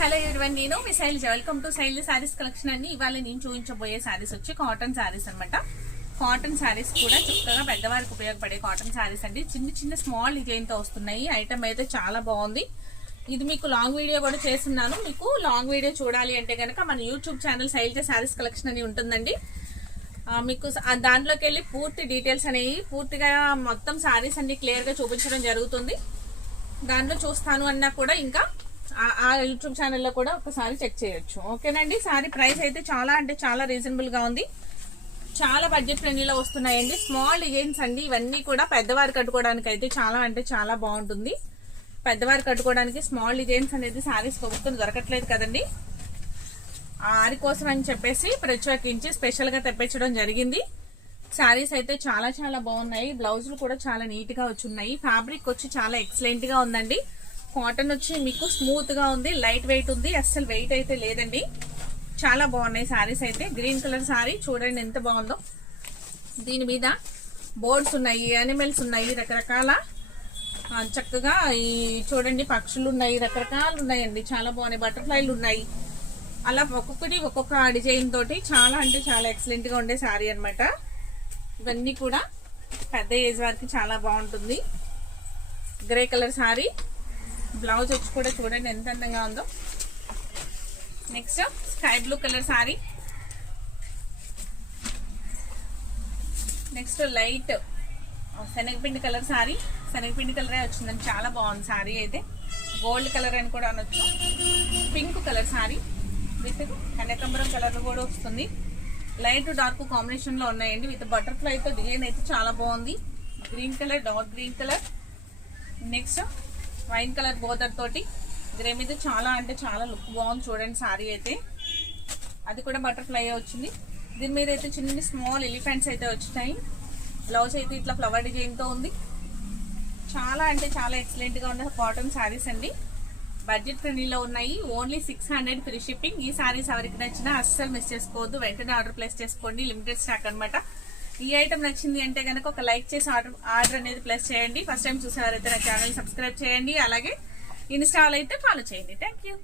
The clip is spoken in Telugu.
హలో ఎవరీవన్, నేను మీ Shailaja. Welcome to Shailaja sarees collection అండి. ఇవాళ నేను చూపించబోయే సారీస్ వచ్చి కాటన్ సారీస్ అనమాట. కాటన్ సారీస్ కూడా చక్కగా పెద్దవారికి ఉపయోగపడే కాటన్ సారీస్ అండి. చిన్న చిన్న స్మాల్ డిజైన్ తో వస్తున్నాయి. ఐటమ్ అయితే చాలా బాగుంది. ఇది మీకు లాంగ్ వీడియో కూడా చేస్తున్నాను. మీకు లాంగ్ వీడియో చూడాలి అంటే కనుక మన YouTube channel Sailaja sarees collection అని ఉంటుందండి. మీకు దాంట్లోకి వెళ్ళి పూర్తి డీటెయిల్స్ అనేవి పూర్తిగా మొత్తం సారీస్ అన్ని క్లియర్ గా చూపించడం జరుగుతుంది. దాంట్లో చూస్తాను అన్నా కూడా ఇంకా ఆ యూట్యూబ్ ఛానల్లో కూడా ఒకసారి చెక్ చేయొచ్చు. ఓకేనండి. సారీ ప్రైస్ అయితే చాలా అంటే చాలా రీజనబుల్ గా ఉంది. చాలా బడ్జెట్ ఫ్రెండ్లీలో వస్తున్నాయండి. స్మాల్ డిజైన్స్ అండి. ఇవన్నీ కూడా పెద్దవారు కట్టుకోవడానికి అయితే చాలా అంటే చాలా బాగుంటుంది. పెద్దవారు కట్టుకోవడానికి స్మాల్ డిజైన్స్ అనేది సారీస్ కొనుక్కొని దొరకట్లేదు కదండి. ఆరి కోసం అని చెప్పేసి ప్రత్యేకించి స్పెషల్ గా తెప్పించడం జరిగింది. సారీస్ అయితే చాలా చాలా బాగున్నాయి. బ్లౌజులు కూడా చాలా నీట్ గా వచ్చున్నాయి. ఫ్యాబ్రిక్ వచ్చి చాలా ఎక్సలెంట్ గా ఉందండి. కాటన్ వచ్చి మీకు స్మూత్ గా ఉంది, లైట్ వెయిట్ ఉంది, అస్సలు వెయిట్ అయితే లేదండి. చాలా బాగున్నాయి సారీస్ అయితే. గ్రీన్ కలర్ సారీ చూడండి ఎంత బాగుందో. దీని మీద బోర్డ్స్ ఉన్నాయి, యానిమల్స్ ఉన్నాయి, రకరకాల చక్కగా ఈ చూడండి పక్షులు ఉన్నాయి, రకరకాలు ఉన్నాయండి. చాలా బాగున్నాయి. బటర్ఫ్లైలు ఉన్నాయి. అలా ఒక్కొక్కటి ఒక్కొక్క డిజైన్ తోటి చాలా అంటే చాలా ఎక్సలెంట్ గా ఉండే సారీ అనమాట. ఇవన్నీ కూడా పెద్ద ఏజ్ వారికి చాలా బాగుంటుంది. Grey colour sorry. బ్లౌజ్ వచ్చి కూడా చూడండి ఎంత అందంగా ఉందో. Next sky blue colour sorry. Next light శనగపిండి కలర్ సారీ. శనగపిండి కలరే వచ్చిందని చాలా బాగుంది సారీ అయితే. గోల్డ్ కలర్ అని కూడా అనొచ్చు. పింక్ కలర్ సారీ విత్ కనకాంబరం కలర్ కూడా వస్తుంది. లైట్ డార్క్ కాంబినేషన్ లో ఉన్నాయండి. విత్ బటర్ఫ్లై తో డిజైన్ అయితే చాలా బాగుంది. Green colour, dark green colour. Next wine colour border తోటి గ్రే మీద చాలా అంటే చాలా లుక్ బాగుంది. చూడండి సారీ అయితే. అది కూడా బటర్ఫ్లై వచ్చింది. దీని మీద అయితే చిన్న స్మాల్ ఎలిఫెంట్స్ అయితే వచ్చినాయి. బ్లౌజ్ అయితే ఇట్లా ఫ్లవర్ డిజైన్ తో ఉంది. చాలా అంటే చాలా ఎక్సలెంట్ గా ఉన్న కాటన్ సారీస్ అండి. బడ్జెట్ ఫ్రెండ్లీలో ఉన్నాయి. Only 600 free shipping. ఈ సారీస్ ఎవరికి నచ్చినా అస్సలు మిస్ చేసుకోవద్దు. వెంటనే ఆర్డర్ ప్లేస్ చేసుకోండి. లిమిటెడ్ స్టాక్ అనమాట. ఈ ఐటమ్ నచ్చింది అంటే కనుక ఒక లైక్ చేసి ఆర్డర్ అనేది ప్లేస్ చేయండి. ఫస్ట్ టైం చూసేవారైతే నా ఛానల్ సబ్స్క్రైబ్ చేయండి. అలాగే ఇన్స్టాల్ అయితే ఫాలో చేయండి. Thank you.